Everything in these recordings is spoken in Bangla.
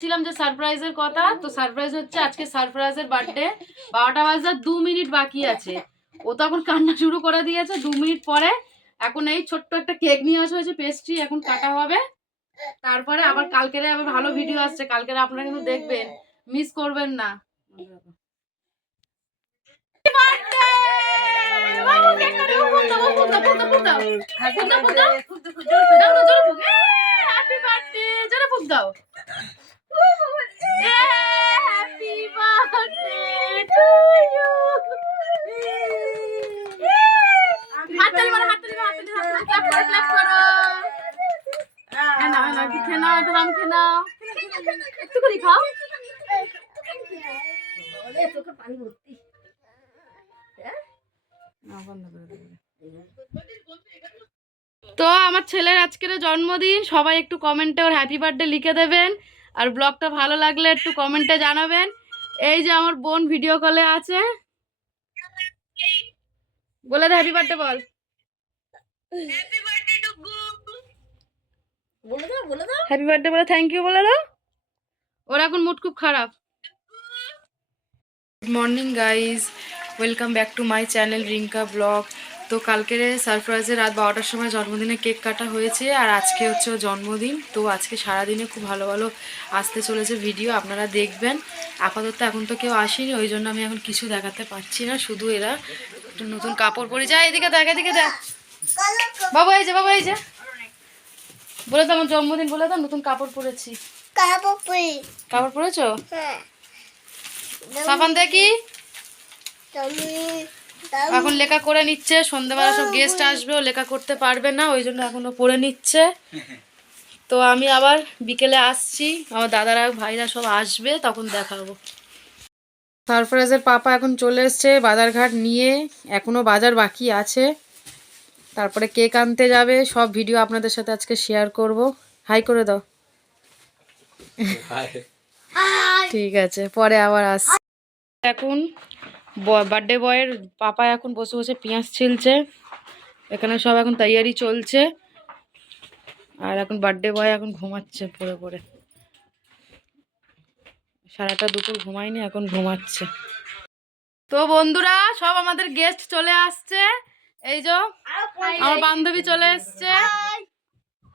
ছিলাম যে সারপ্রাইজের কথা তো সারপ্রাইজ হচ্ছে আজকে সারপ্রাইজের বার্থডে বারোটা বাজার দু মিনিট বাকি আছে ও তো এখন কান্না শুরু করে দিয়েছে দু মিনিট পরে এখন এই ছোট্ট একটা কেক নিয়ে আসা হয়েছে পেস্ট্রি এখন কাটা হবে তারপরে আবার কালকেরে আবার ভালো ভিডিও আসছে কালকেরে আপনারা কিন্তু দেখবেন মিস করবেন না দাও, খাও। তো আমার ছেলের আজকের জন্মদিন সবাই একটু কমেন্টে ওর হ্যাপি বার্থডে লিখে দেবেন। আর ব্লগটা ভালো লাগলে একটু কমেন্টে জানাবেন। এই যে আমার বোন ভিডিও কলে আছে। বলে দে হ্যাপি বার্থডে বল। হ্যাপি বার্থডে বলে থ্যাংক ইউ বলে দাও। ওর এখন মুড খুব খারাপ। Good morning guys welcome back to my channel Rinka blog তো কালকের সারপ্রাইজে রাত বারোটার সময় জন্মদিনে কেক কাটা হয়েছে আর আজকে হচ্ছে জন্মদিন। তো আজকে সারাদিনে খুব ভালো ভালো আসতে চলেছে ভিডিও আপনারা দেখবেন। আপাতত এখন তো কেউ আসেনি ওই জন্য আমি এখন কিছু দেখাতে পারছি না শুধু এরা একটু নতুন কাপড় পরে যায়। এদিকে দেখ এদিকে দেখ। বাবা এই যে বাবা এই যে। বলে তো আমার জন্মদিন বলে তো নতুন কাপড় পরেছি। কাপড় পরেছো? সাবান দেখি। এখন লেখা করে নিচ্ছে সন্ধ্যাবেলা সব গেস্ট আসবে ও লেখা করতে পারবে না ওই জন্য এখনও পড়ে নিচ্ছে। তো আমি আবার বিকেলে আসছি আমার দাদারা ভাইরা সব আসবে তখন দেখাবো। সারপ্রাইজের পাপা এখন চলে এসছে বাজারঘাট নিয়ে এখনও বাজার বাকি আছে। তারপরে কেক আনতে যাবে সব ভিডিও আপনাদের সাথে আজকে শেয়ার করব। হাই করে দাও। ঠিক আছে পরে আবার আসছি। এখন বার্থডে বয়ের পাপা এখন বসে বসে পেঁয়াজ ছিলছে। এখানে সব এখন তৈয়ারি চলছে। আর এখন বার্থডে বয় এখন ঘুমাচ্ছে পড়ে পড়ে। সারাটা দুপুর ঘুমায়নি, এখন ঘুমাচ্ছে। তো বন্ধুরা, সব আমাদের গেস্ট চলে আসছে। এই যে, আমার বান্ধবী চলে এসছে।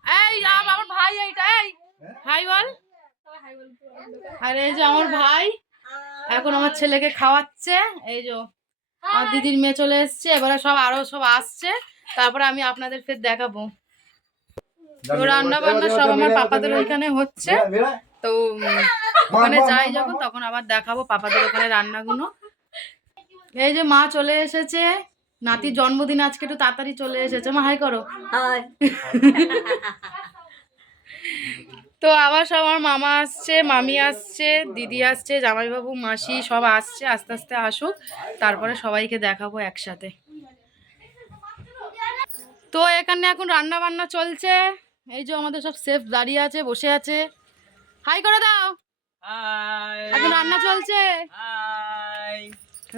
এই আমার ভাই এইটা, এই হাই বল। আর, এই যে আমার ভাই। এখন আমার ছেলেকে খাওয়াচ্ছে এই যে আমার দিদির মেয়ে চলে এসছে এবারে সব আরও সব আসছে তারপরে আমি আপনাদের ফের দেখাবো। তো রান্না বান্না সব আমার পাপাদের ওইখানে হচ্ছে। তো ওখানে যাই যখন তখন আবার দেখাবো পাপাদের ওখানে রান্নাগুলো। এই যে মা চলে এসেছে নাতির জন্মদিন আজকে একটু তাড়াতাড়ি চলে এসেছে। মা হাই করো। তো আবার সব আমার মামা আসছে মামি আসছে দিদি আসছে জামাইবাবু মাসি সব আসছে আস্তে আস্তে আসুক তারপরে সবাইকে দেখাবো একসাথে। তো এখানে এখন রান্না বান্না চলছে এই যে আমাদের সব সেফ দাঁড়িয়ে আছে বসে আছে। হাই করে দাও। এখন রান্না চলছে।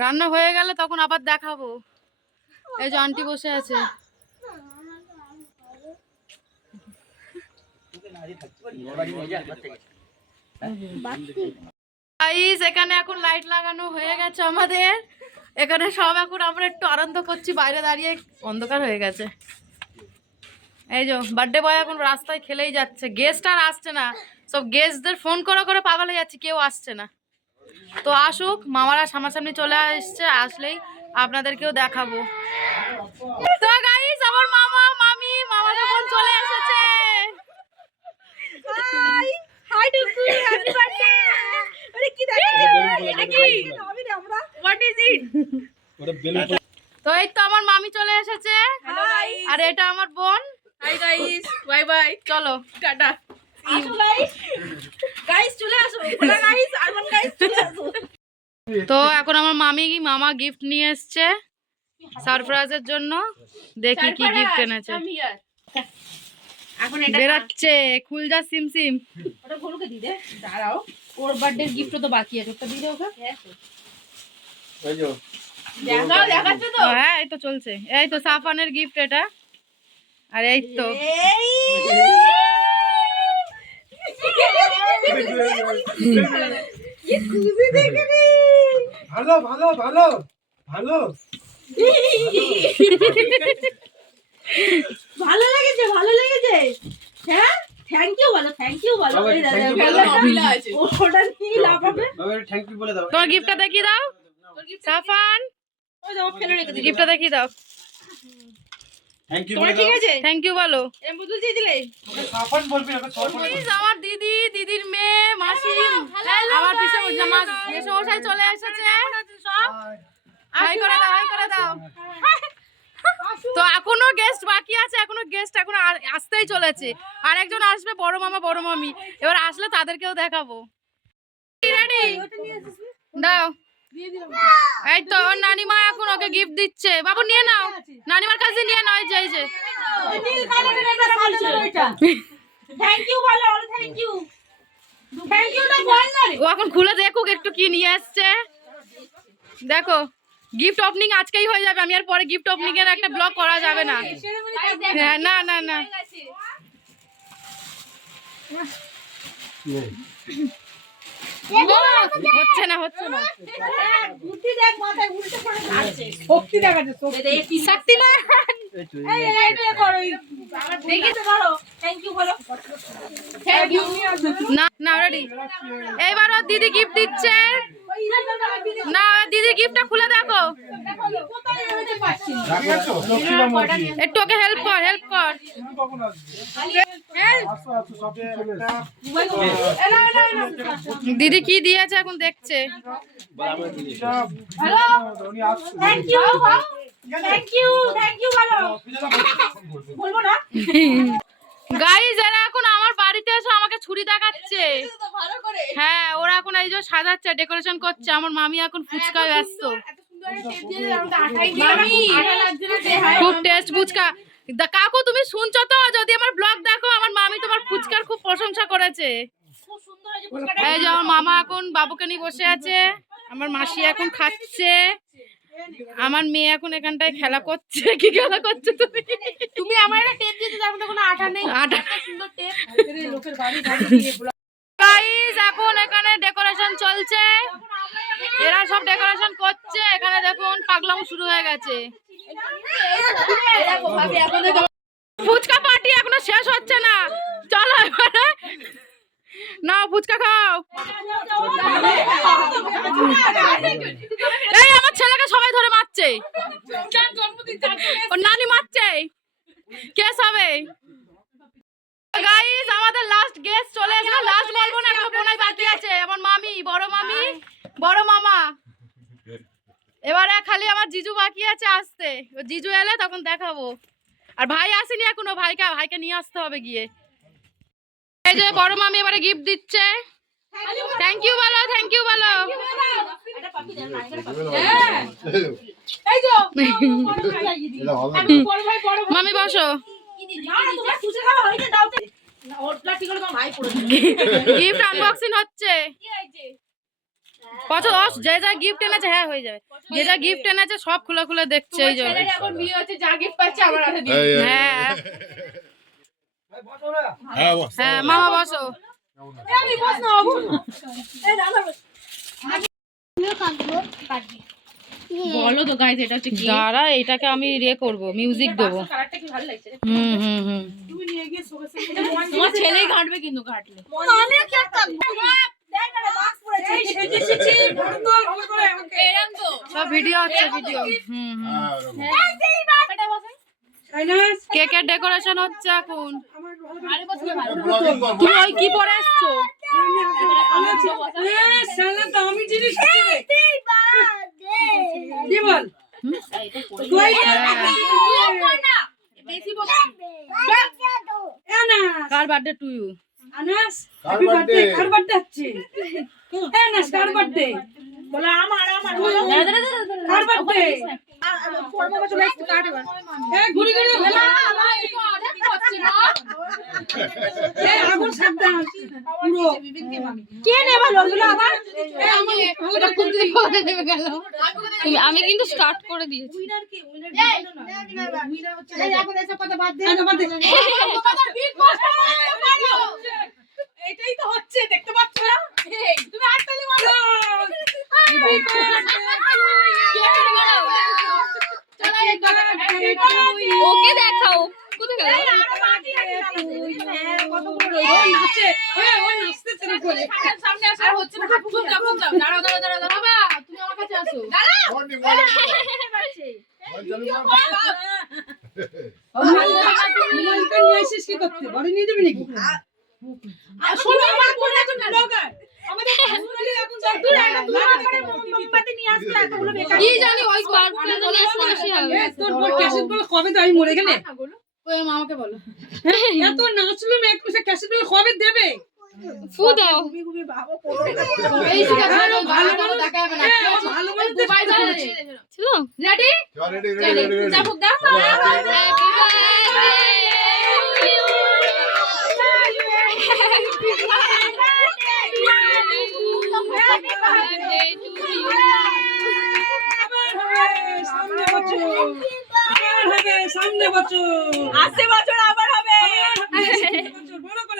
রান্না হয়ে গেলে তখন আবার দেখাবো। এই যে আন্টি বসে আছে। গাইস এখানে এখন লাইট লাগানো হয়ে গেছে আমাদের। এখানে সব এখন আমরা একটু আনন্দ করছি, বাইরে দাঁড়িয়ে অন্ধকার হয়ে গেছে। এই যে বার্থডে বয় এখন রাস্তায় খেলেই যাচ্ছে। গেস্ট আর আসছে না। সব গেস্টদের ফোন করে করে পাগল হয়ে যাচ্ছে, কেউ আসছে না। তো আসুক, মামারা সামনাসামনি চলে আসছে, আসলেই আপনাদেরকেও দেখাবো। তো গাইস আমার মামা, মামি মামারা যখন চলে এসেছে। হাই টুকু হ্যাপি বার্থডে আরে কি এটা কি হোয়াট ইজ ইট তো এই তো আমার মামি চলে এসেছে। হ্যালো গাইস আর এটা আমার বোন। হাই গাইস বাই বাই চলো। টাটা আসো গাইস গাইস চলে আসো। বলা গাইস আরমান গাইস চলে আসো। তো এখন আমার মামি মামা গিফট নিয়ে এসছে। সারপ্রাইজের জন্য। দেখি কি গিফট এনেছে। এখন এটা বেরাচ্ছে খুল যা সিম সিম। ওটা ভুলুকে দি দে দাঁড়াও। ওর বার্থডে গিফট তো বাকি আছে ওটা দিয়ে দে ওকে। দেখাও দেখাচ্ছ তো। হ্যাঁ এই তো চলছে। এই তো সাফানের গিফট এটা। আর এই তো। এই! ভালো ভালো ভালো ভালো। ভালো লেগেছে ভালো লেগেছে। হ্যাঁ? থ্যাংক ইউ বলো থ্যাংক ইউ বলো। ওটা নিয়ে লাফাবে থ্যাংক ইউ বলে দাও। তোমার গিফটটা দেখিয়ে দাও। সাফান ওই দেখো ফেলে রেখে দিল গিফটটা দেখিয়ে দাও। থ্যাংক ইউ তোমার ঠিক আছে? থ্যাংক ইউ বলো। এম বুঝতে চেয়েছিলে সাফান বলবি না ছোট আমার দিদি দিদির মেয়ে মাসি। আমার পিছনে আমার মেসমশাই চলে এসেছে। সব? হাই করে দাও হাই করে দাও। তো এখনও গেস্ট বাকি আছে এখনও গেস্ট এখনও আসতেই চলেছে। আর একজন আসবে বড় মামা বড় মামি। এবার আসলে তাদেরকেও দেখাবো। রেডি? দাও। এই তো ওর নানিমা এখন ওকে গিফট দিচ্ছে। বাবু নিয়ে নাও। নানিমার কাছে নিয়ে নাও এই যে ও এখন খুলে দেখুক একটু কি নিয়ে আসছে। দেখো। গিফট ওপেনিং আজকেই হয়ে যাবে আমি আর পরে গিফট ওপেনিং এর একটা ব্লগ করা যাবে না। হ্যাঁ, না না না। হচ্ছে না হচ্ছে না। বুদ্ধি দেখ মাথায় উল্টে পড়ে যাচ্ছে। শক্তি দেখাচ্ছে শক্তি না। না রেডি এইবার ওর দিদি গিফট দিচ্ছে। না দিদি গিফটটা খুলে দেখো। একটু ওকে হেল্প কর হেল্প কর। দিদি কি দিয়েছে এখন দেখছে। Hello thank you thank you thank you বলো। বলব না? গাইজ এরা এখন আমার বাড়িতে এসে আমাকে ছুরি দেখাচ্ছে। হ্যাঁ ওরা এখন এই যে সাজাচ্ছে ডেকোরেশন করছে। আমার মামি এখন ফুচকায় ব্যস্ত। খুব টেস্ট ফুচকা। দা- কাকু তুমি শুনছো তো? যদি আমার ব্লগ দেখো আমার মামি তোমার ফুচকার খুব প্রশংসা করেছে। খুব সুন্দর হয়েছে ফুচকাটা। এই যে আমার মামা এখন বাবুকে নিয়ে বসে আছে। আমার মাসি এখন খাচ্ছে। আমার মেয়ে এখন এখানটায় খেলা করছে। কি খেলা করছে তুমি? তুমি আমার একটা টেপ দিতে তার মধ্যে কোনো আঠা নেই। আটা সুন্দর টেপ গাইস এখন এখানে ডেকোরেশন চলছে। এরা সব ডেকোরেশন করছে। এখানে দেখুন পাগলামো শুরু হয়ে গেছে। ফুচকা পার্টি এখনও শেষ হচ্ছে না। চলো এবারে। না, ফুচকা খাও। এই, আমার ছেলেকে সবাই ধরে মারছে। ওর নানি মারছে। কেস হবে। গাইস আমাদের লাস্ট গেস্ট চলে এসেছে। লাস্ট বলব না, এখনও বোনাই বাকি আছে। আমার মামি, বড় মামি, বড় মামা। এবারে খালি আমার জিজু বাকি আছে আসতে। জিজু এলে তখন দেখাবো। আর ভাই আসেনি এখনও। ভাইকে ভাইকে নিয়ে আসতে হবে গিয়ে। এই যে বড় মামি এবারে গিফট দিচ্ছে। থ্যাংক ইউ বলো থ্যাংক ইউ বলো। এই তো বড় ভাই বড় ভাই মামি বসো। গিফট আনবক্সিং হচ্ছে। ও যে যা গিফট এনেছে হ্যাঁ হয়ে যাবে। যে যা গিফট এনেছে সব খুলে খুলে দেখছে এই যে। এখন বিয়ে হচ্ছে যা গিফট পাচ্ছে আমার হাতে দিয়ে হ্যাঁ। হ্যাঁ মামা বসো। বলো তো এটা হচ্ছে কি? দাঁড়া এটাকে আমি রে করব মিউজিক দেবো। কালারটা কি ভালো লাগছে? হুম হুম হুম। তুমি নিয়ে গিয়ে শোবে তোমার ছেলেই ঘাটবে কিন্তু ঘাটলে আমি কি একটা দেখ না মাস্ক পরেছে এই সেজে সেজে ঘাট তো। ভালো করে এরকম তো সব ভিডিও হচ্ছে ভিডিও হুম হুম এটা বসে কেকের ডেকোরেশন হচ্ছে এখন? তুমি ওই কি পরে এসছো বেশি বল। কার বার্থডে টু ইউ বলে আমার কার বার্থডে ঘুরি ঘুরি বলা আমার এটা অনেক হচ্ছে না এ আগুন সাবধান পুরো কে নেবা লোকগুলো আবার এ আমি ওটা খুব দিন পরে দেবে গেল স্টার্ট করে দিয়েছি উইনার কে উইনার উইনার হচ্ছে এই এখন এসব কথা বাদ দে বাদ দে তোমাদের বিগ বস এটাই তো হচ্ছে দেখতে পাচ্ছ না এই, তুমি হাততালি মারো ওকে দেখাও কোথায় গেল ও হ্যাঁ ও নাচতেছে না করে সামনে আসো হচ্ছে না দাঁড়াও দাঁড়াও দাঁড়াও আমি মরে গেলে মামাকে বলো এত নাচলো মেয়ে কবে দেবে ফু দাও হ্যাঁ, যাবে সামনে বছর সামনে বছর আসছে বছর আবার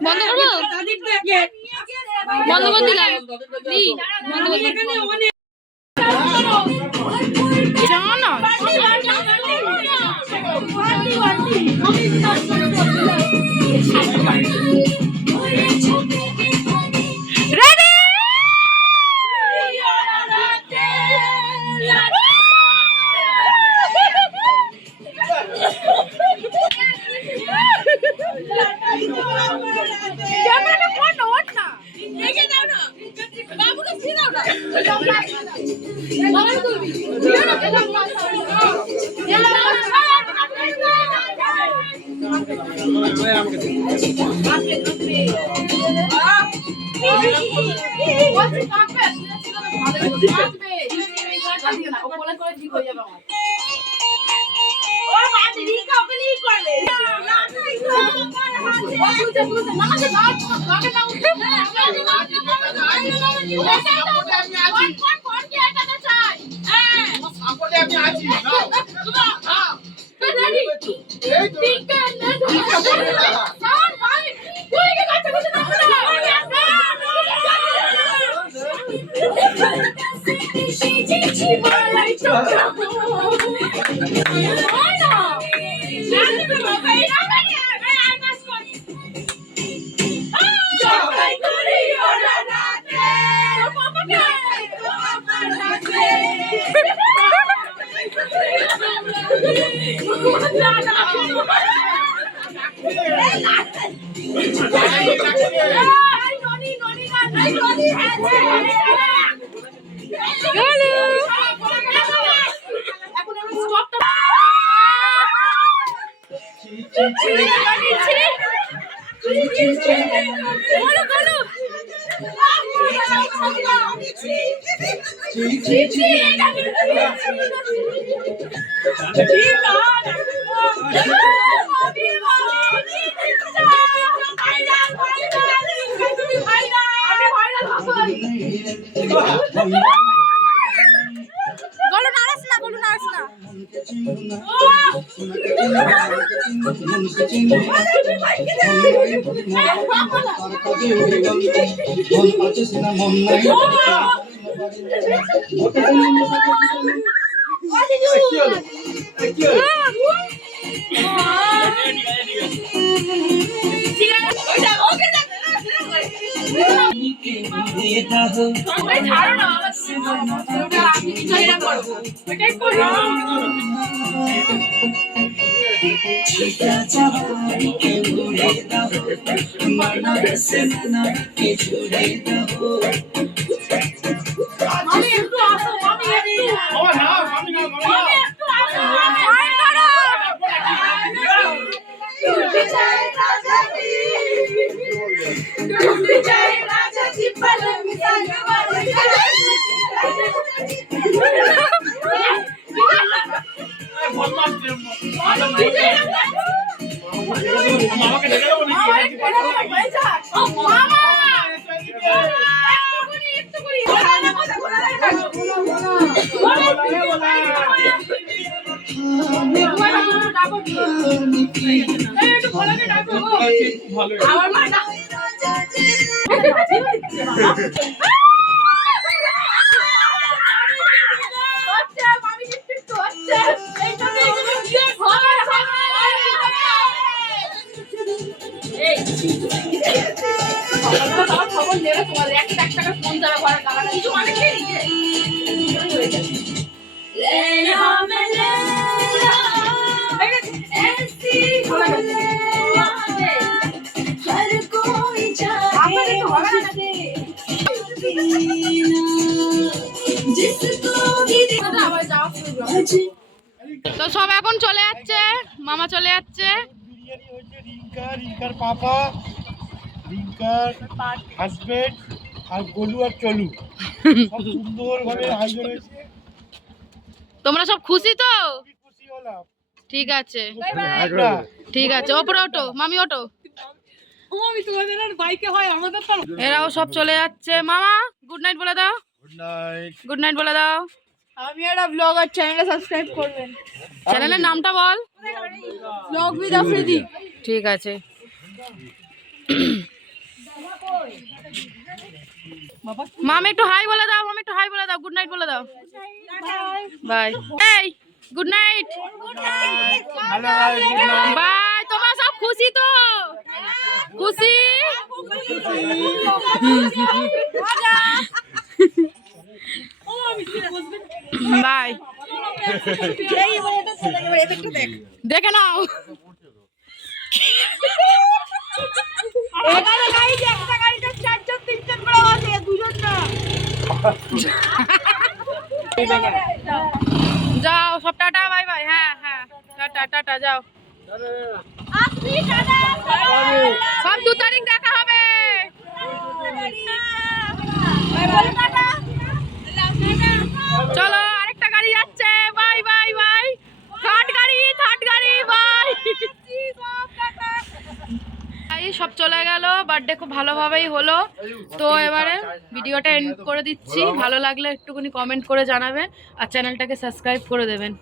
বন্ধ করো বন্ধ করে দিলাম বন্ধ করে দিলাম এখানে অনেক না ঠিক হয়ে যাবে এখন আমি স্টপটা বলো নারাস না বলো নারাস না। ছাড়ো না এটাই করি আমি একটু আসো আমি একটু। বাবা না আমি না। আমি একটু আসো ফাইন করো। টুটি চাই রাজা জি টুটি চাই রাজা சிப்பலம் சலுவடுகளை খবর নেবে একটা এক টাকা ফোন যাবে ঘরে টাকা কিছু মানে খেয়ে তো সব এখন চলে যাচ্ছে মামা চলে যাচ্ছে। বিরিয়ানি হয়েছে রিঙ্কা রিঙ্কার পাপা। রিঙ্কার হাজবেন্ড আর গোলু আর চলু। সব সুন্দরভাবে আয়োজন হয়েছে তোমরা সব খুশি তো? খুশি হলাম। ঠিক আছে। ঠিক আছে ওপরে ওটো মামি ওটো আমি তোমাদের আর বাইকে হয় আমাদের তো এরাও সব চলে যাচ্ছে। মামা গুড নাইট বলে দাও। গুড নাইট গুড নাইট বলে দাও। আমি একটা ব্লগার চ্যানেলে সাবস্ক্রাইব করবেন। চ্যানেলের নামটা বল। ব্লগ উইথ আফ্রিদি ঠিক আছে। মামি একটু হাই বলে দাও মামি একটু হাই বলে দাও গুড নাইট বলে দাও। বাই এই good night good night bye তোমরা সব খুশি তো? খুশি? বাই দেখে নাও। যাও, সব টাটা, বাই বাই হ্যাঁ হ্যাঁ। টাটা টাটা, যাও। সব দু তারিখ দেখা হবে। চলো, আরেকটা গাড়ি যাচ্ছে। Bye bye bye. থার্ড গাড়ি থার্ড গাড়ি, বাই। এই সব চলে গেল বার্থডে খুব ভালোভাবেই হলো। তো এবারে ভিডিওটা এন্ড করে দিচ্ছি। ভালো লাগলে একটুখানি কমেন্ট করে জানাবেন আর চ্যানেলটাকে সাবস্ক্রাইব করে দেবেন।